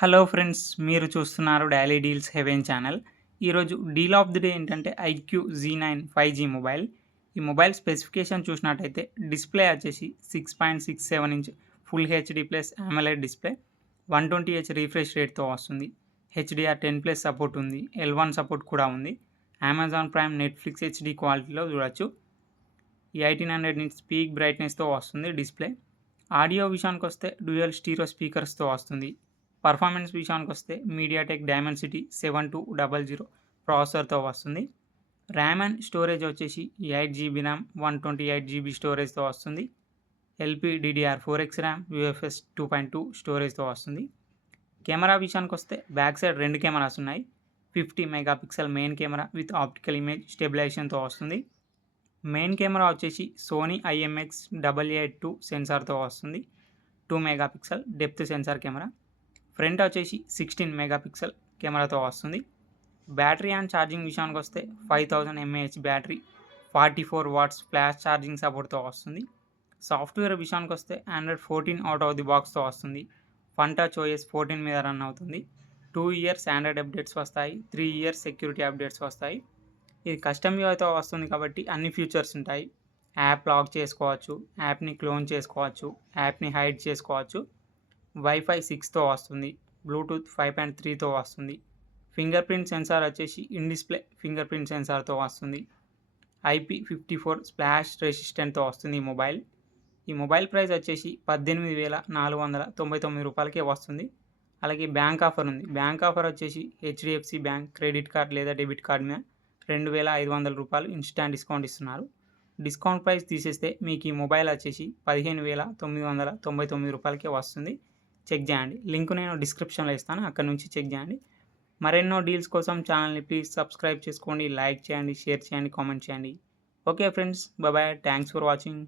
Hello friends, మీరు చూస్తున్నారు daily deals heaven channel. ఈరోజు డీల్ ఆఫ్ ది డే ఏంటంటే ఐక్యూ జీ9 5G మొబైల్. ఈ మొబైల్ స్పెసిఫికేషన్ చూసినట్టయితే డిస్ప్లే వచ్చేసి 6.67 inch full HD plus AMOLED display, 120Hz refresh రేట్తో వస్తుంది. HDR10+ సపోర్ట్ ఉంది, L1 సపోర్ట్ కూడా ఉంది. అమెజాన్ ప్రైమ్, నెట్ఫ్లిక్స్ హెచ్డి క్వాలిటీలో చూడొచ్చు. ఈ 1800 నిట్స్ పీక్ బ్రైట్నెస్తో వస్తుంది డిస్ప్లే. ఆడియో విషయానికి వస్తే డ్యూయల్ స్టీరియో స్పీకర్స్తో వస్తుంది. పర్ఫార్మెన్స్ విషయానికి వస్తే మీడియాటెక్ డైమెన్సిటీ 7200 ప్రాసెసర్తో వస్తుంది. ర్యామ్ అండ్ స్టోరేజ్ వచ్చేసి 8GB ర్యామ్, 128GB స్టోరేజ్తో వస్తుంది. LPDDR4X ర్యామ్, UFS 2.2 స్టోరేజ్తో వస్తుంది. కెమెరా విషయానికి వస్తే బ్యాక్ సైడ్ 2 కెమెరాస్ ఉన్నాయి. 50 megapixel main camera with optical image స్టెబిలైజేషన్తో వస్తుంది. మెయిన్ కెమెరా వచ్చేసి సోనీ IMX882 సెన్సార్తో వస్తుంది. 2 megapixel depth sensor camera. Front వచ్చేసి 16 మెగాపిక్సెల్ కెమెరాతో వస్తుంది. బ్యాటరీ అండ్ ఛార్జింగ్ విషయానికి వస్తే 5000 mAh battery, 44 watts flash charging సపోర్ట్తో వస్తుంది. సాఫ్ట్వేర్ విషయానికి వస్తే Android 14 అవుట్ ఆఫ్ ది బాక్స్తో వస్తుంది. FunTouch OS 14 మీద రన్ అవుతుంది. 2 ఇయర్స్ ఆండ్రాయిడ్ అప్డేట్స్ వస్తాయి, 3 ఇయర్స్ సెక్యూరిటీ అప్డేట్స్ వస్తాయి. ఇది కస్టమ్ యూఐతో వస్తుంది కాబట్టి అన్ని ఫీచర్స్ ఉంటాయి. యాప్ లాక్ చేసుకోవచ్చు, యాప్ని క్లోన్ చేసుకోవచ్చు, యాప్ని హైడ్ చేసుకోవచ్చు. వైఫై 6తో వస్తుంది. బ్లూటూత్ 5.3తో వస్తుంది. ఫింగర్ ప్రింట్ సెన్సార్ వచ్చేసి ఇన్ డిస్ప్లే ఫింగర్ ప్రింట్ సెన్సార్తో వస్తుంది. IP54 స్ప్లాష్ రెసిస్టెంట్తో వస్తుంది ఈ మొబైల్ ప్రైస్ వచ్చేసి 18,499 రూపాయలకే వస్తుంది. అలాగే బ్యాంక్ ఆఫర్ ఉంది. బ్యాంక్ ఆఫర్ వచ్చేసి HDFC బ్యాంక్ క్రెడిట్ కార్డ్ లేదా డెబిట్ కార్డ్ మీద 2,500 రూపాయలు ఇన్స్టాంట్ డిస్కౌంట్ ఇస్తున్నారు. డిస్కౌంట్ ప్రైస్ తీసేస్తే మీకు ఈ మొబైల్ వచ్చేసి 15,999 రూపాయలకే వస్తుంది. చెక్ చేయండి. లింక్ నేను డిస్క్రిప్షన్లో ఇస్తాను, అక్కడ నుంచి చెక్ చేయండి. మరెన్నో డీల్స్ కోసం ఛానల్ని ప్లీజ్ సబ్స్క్రైబ్ చేసుకోండి, లైక్ చేయండి, షేర్ చేయండి, కామెంట్ చేయండి. Okay friends, bye. Thanks for watching.